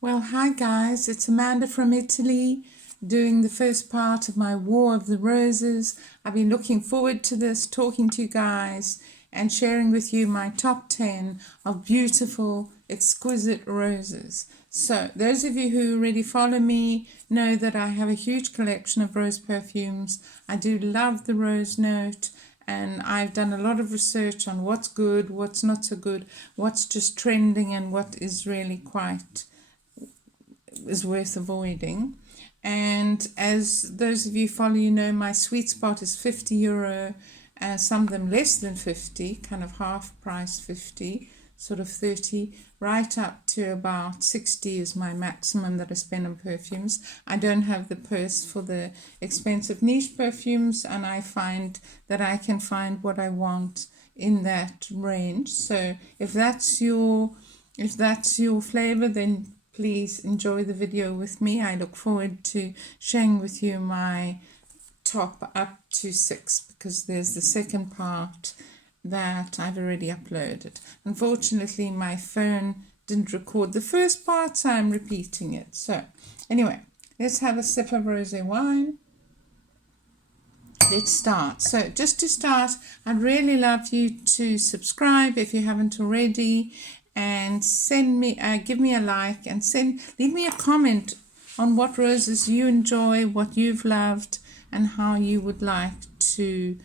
Well, hi guys, it's Amanda from Italy doing the first part of my War of the Roses. I've been looking forward to this, talking to you guys and sharing with you my top 10 of beautiful, exquisite roses. So those of you who already follow me know that I have a huge collection of rose perfumes. I do love the rose note. And I've done a lot of research on what's good, what's not so good, what's just trending, and what is really quite is worth avoiding. And as those of you follow, you know, my sweet spot is €50, some of them less than 50, kind of half price 50, sort of 30, right up to about 60 is my maximum that I spend on perfumes. I don't have the purse for the expensive niche perfumes, and I find that I can find what I want in that range. So if that's your flavor, then please enjoy the video with me. I look forward to sharing with you my top up to 6, because there's the second part that I've already uploaded. Unfortunately, my phone didn't record the first part, so I'm repeating it. So anyway, let's have a sip of rosé wine. Let's start. So just to start, I'd really love you to subscribe if you haven't already, and send me, give me a like, and leave me a comment on what roses you enjoy, what you've loved, and how you would like to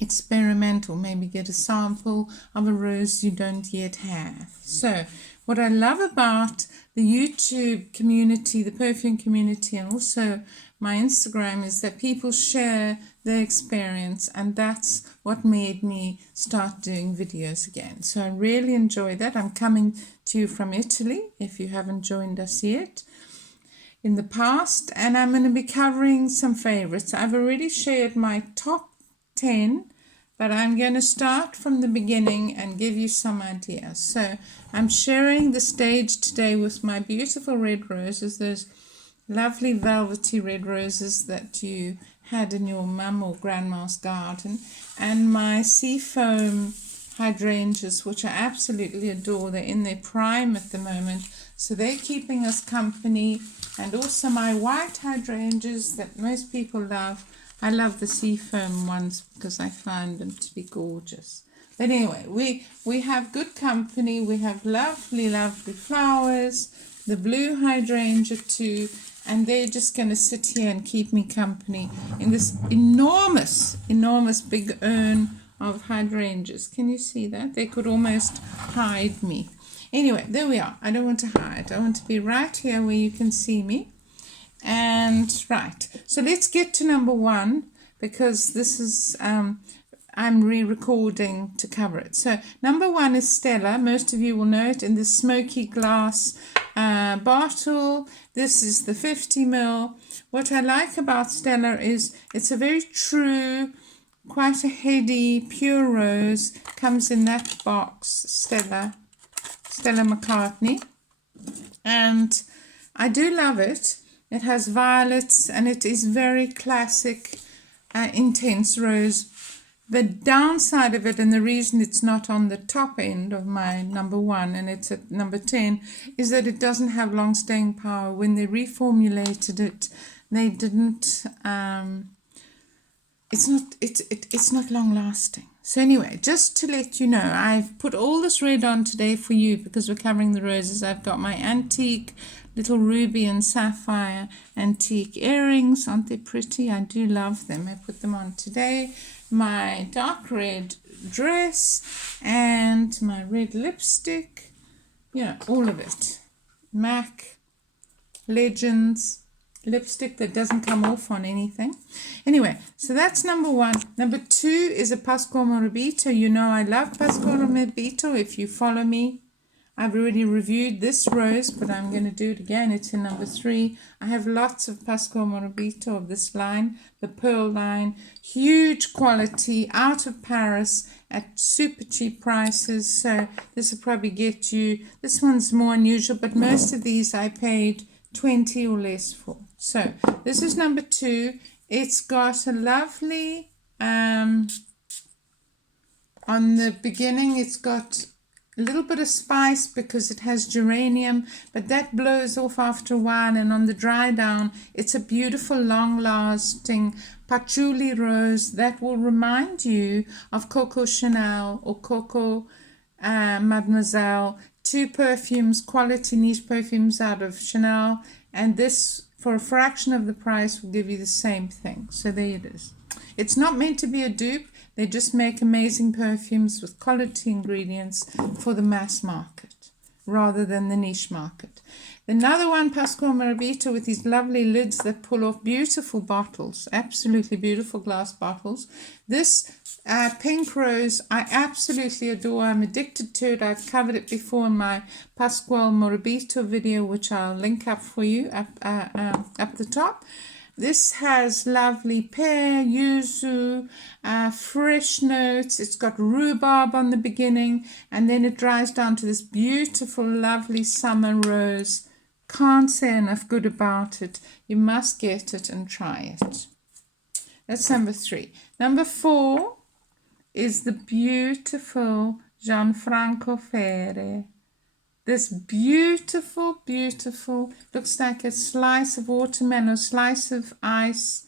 experiment or maybe get a sample of a rose you don't yet have. So what I love about the YouTube community, the perfume community, and also my Instagram is that people share their experience, and that's what made me start doing videos again. So I really enjoy that. I'm coming to you from Italy, if you haven't joined us yet in the past, and I'm going to be covering some favorites. I've already shared my top 10, but I'm going to start from the beginning and give you some ideas. So I'm sharing the stage today with my beautiful red roses, those lovely velvety red roses that you had in your mum or grandma's garden, and my seafoam hydrangeas, which I absolutely adore. They're in their prime at the moment, so they're keeping us company. And also my white hydrangeas that most people love. I love the seafoam ones because I find them to be gorgeous. But anyway, we have good company. We have lovely, lovely flowers, the blue hydrangea too, and they're just going to sit here and keep me company in this enormous, enormous big urn of hydrangeas. Can you see that? They could almost hide me. Anyway, there we are. I don't want to hide. I want to be right here where you can see me. And right, so let's get to number 1, because this is I'm re-recording to cover it. So number 1 is Stella. Most of you will know it in the smoky glass bottle. This is the 50 ml. What I like about Stella is it's a very true, quite a heady, pure rose. Comes in that box, Stella Macartney, and I do love it. It has violets, and it is very classic, intense rose. The downside of it, and the reason it's not on the top end of my number 1 and it's at number 10, is that it doesn't have long staying power. When they reformulated it, they didn't. It's not long lasting. So anyway, just to let you know, I've put all this red on today for you because we're covering the roses. I've got my antique little ruby and sapphire antique earrings. Aren't they pretty? I do love them. I put them on today. My dark red dress and my red lipstick. You know, all of it. MAC, Legends, lipstick that doesn't come off on anything. Anyway, so that's number 1. Number 2 is a Pascal Morobito. You know I love Pascal Morobito if you follow me. I've already reviewed this rose, but I'm going to do it again. It's in number 3. I have lots of Pascal Morobito of this line, the Perle line. Huge quality, out of Paris at super cheap prices. So this will probably get you, this one's more unusual, but most of these I paid 20 or less for. So this is number 2. It's got a lovely, on the beginning it's got a little bit of spice because it has geranium, but that blows off after a while, and on the dry down, it's a beautiful, long-lasting patchouli rose that will remind you of Coco Chanel or Coco Mademoiselle, two perfumes, quality niche perfumes out of Chanel, and this, for a fraction of the price, will give you the same thing. So there it is. It's not meant to be a dupe. They just make amazing perfumes with quality ingredients for the mass market rather than the niche market. Another one, Pascal Morobito, with these lovely lids that pull off, beautiful bottles, absolutely beautiful glass bottles. This pink rose I absolutely adore. I'm addicted to it. I've covered it before in my Pascal Morobito video, which I'll link up for you up the top. This has lovely pear, yuzu, fresh notes. It's got rhubarb on the beginning, and then it dries down to this beautiful, lovely summer rose. Can't say enough good about it. You must get it and try it. That's number 3. Number 4 is the beautiful Gianfranco Ferre. This beautiful, beautiful, looks like a slice of watermelon, a slice of ice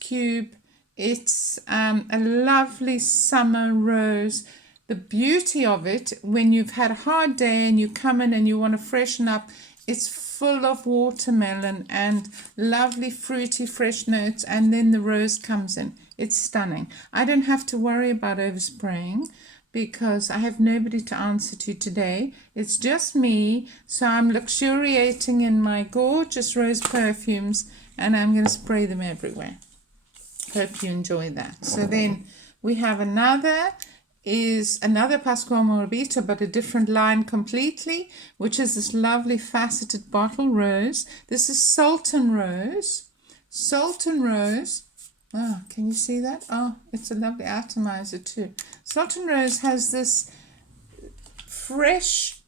cube. It's a lovely summer rose. The beauty of it, when you've had a hard day and you come in and you want to freshen up, it's full of watermelon and lovely fruity fresh notes, and then the rose comes in. It's stunning. I don't have to worry about overspraying because I have nobody to answer to today. It's just me, so I'm luxuriating in my gorgeous rose perfumes, and I'm going to spray them everywhere. Hope you enjoy that. So then we have another Pascal Morobito, but a different line completely, which is this lovely faceted bottle rose. This is Sultan rose. Sultan rose. Oh, can you see that? Oh, it's a lovely atomizer too. Sultan rose has this fresh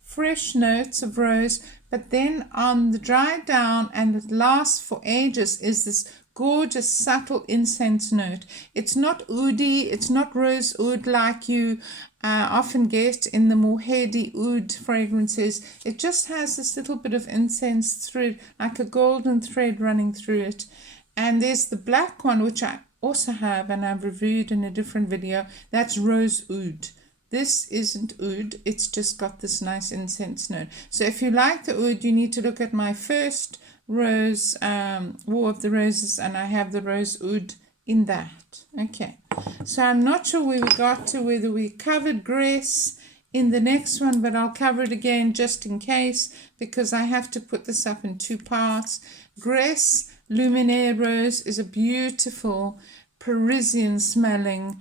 notes of rose, but then on the dry down, and it lasts for ages, is this gorgeous subtle incense note. It's not oudi, it's not rose oud like you often get in the more heady oud fragrances. It just has this little bit of incense thread, like a golden thread running through it. And there's the black one, which I also have and I've reviewed in a different video. That's rose oud. This isn't oud, it's just got this nice incense note. So if you like the oud, you need to look at my first rose, War of the Roses, and I have the rose oud in that. Okay, so I'm not sure where we got to, whether we covered Gres in the next one, but I'll cover it again just in case, because I have to put this up in 2 parts. Gres Luminere Rose is a beautiful Parisian smelling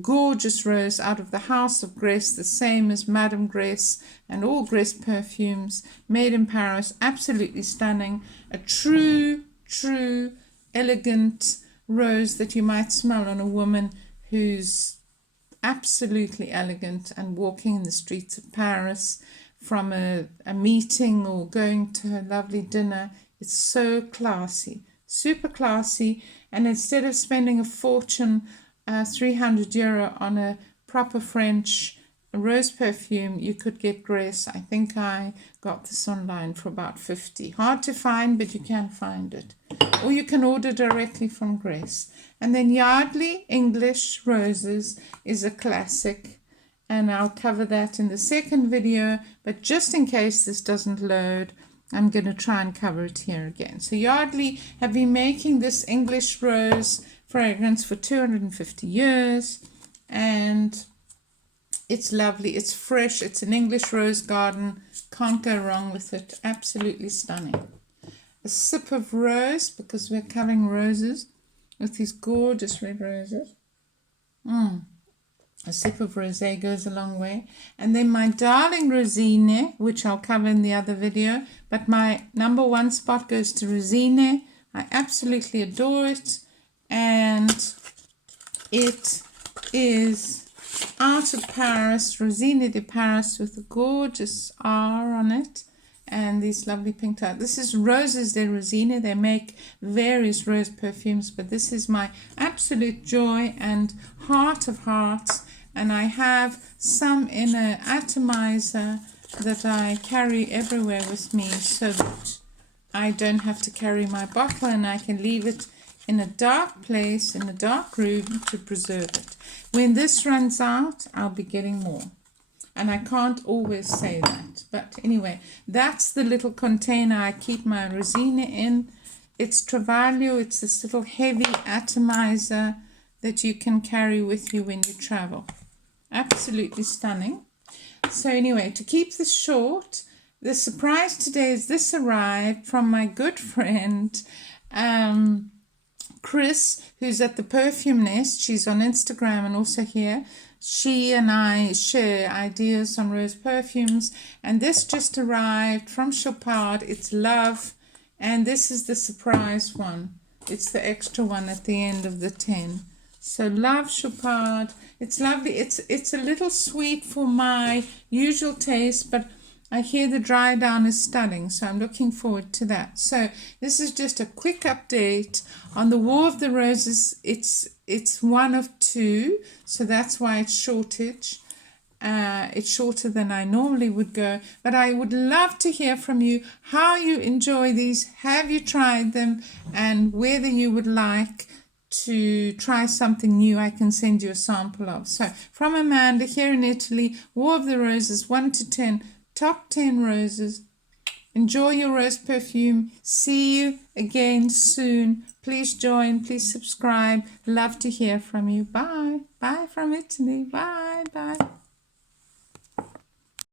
gorgeous rose out of the house of Gres, the same as Madame Gres and all Gres perfumes, made in Paris. Absolutely stunning. A true elegant rose that you might smell on a woman who's absolutely elegant and walking in the streets of Paris from a meeting or going to a lovely dinner. It's so classy, super classy, and instead of spending a fortune, €300 on a proper French rose perfume, you could get Gres. I think I got this online for about 50. Hard to find, but you can find it. Or you can order directly from Gres. And then Yardley English Roses is a classic, and I'll cover that in the second video, but just in case this doesn't load, I'm going to try and cover it here again. So Yardley have been making this English rose fragrance for 250 years, and it's lovely, it's fresh, it's an English rose garden, can't go wrong with it, absolutely stunning. A sip of rose, because we're covering roses with these gorgeous red roses. A sip of rosé goes a long way. And then my darling Rosine, which I'll cover in the other video, but my number 1 spot goes to Rosine. I absolutely adore it, and it is out of Paris, Rosine de Paris, with a gorgeous R on it and these lovely pink tiles. This is Roses de Rosine. They make various rose perfumes, but this is my absolute joy and heart of hearts. and I have some in an atomizer that I carry everywhere with me so that I don't have to carry my bottle, and I can leave it in a dark place, in a dark room, to preserve it. When this runs out, I'll be getting more. And I can't always say that. But anyway, that's the little container I keep my rosine in. It's Travaglio. It's this little heavy atomizer that you can carry with you when you travel. Absolutely stunning. So anyway, to keep this short, the surprise today is this arrived from my good friend, Chris, who's at the Perfume Nest. She's on Instagram and also here. She and I share ideas on rose perfumes, and this just arrived from Chopard. It's Love, and this is the surprise one. It's the extra one at the end of the 10. So Love Chopard. It's lovely. It's a little sweet for my usual taste, but I hear the dry down is stunning, so I'm looking forward to that. So this is just a quick update on the War of the Roses. It's one of 2, so that's why it's shortage. It's shorter than I normally would go, but I would love to hear from you how you enjoy these. Have you tried them, and whether you would like to try something new I can send you a sample of. So from Amanda here in Italy, War of the Roses 1 to 10. Top 10 roses. Enjoy your rose perfume. See you again soon. Please join. Please subscribe. Love to hear from you. Bye. Bye from Italy. Bye. Bye.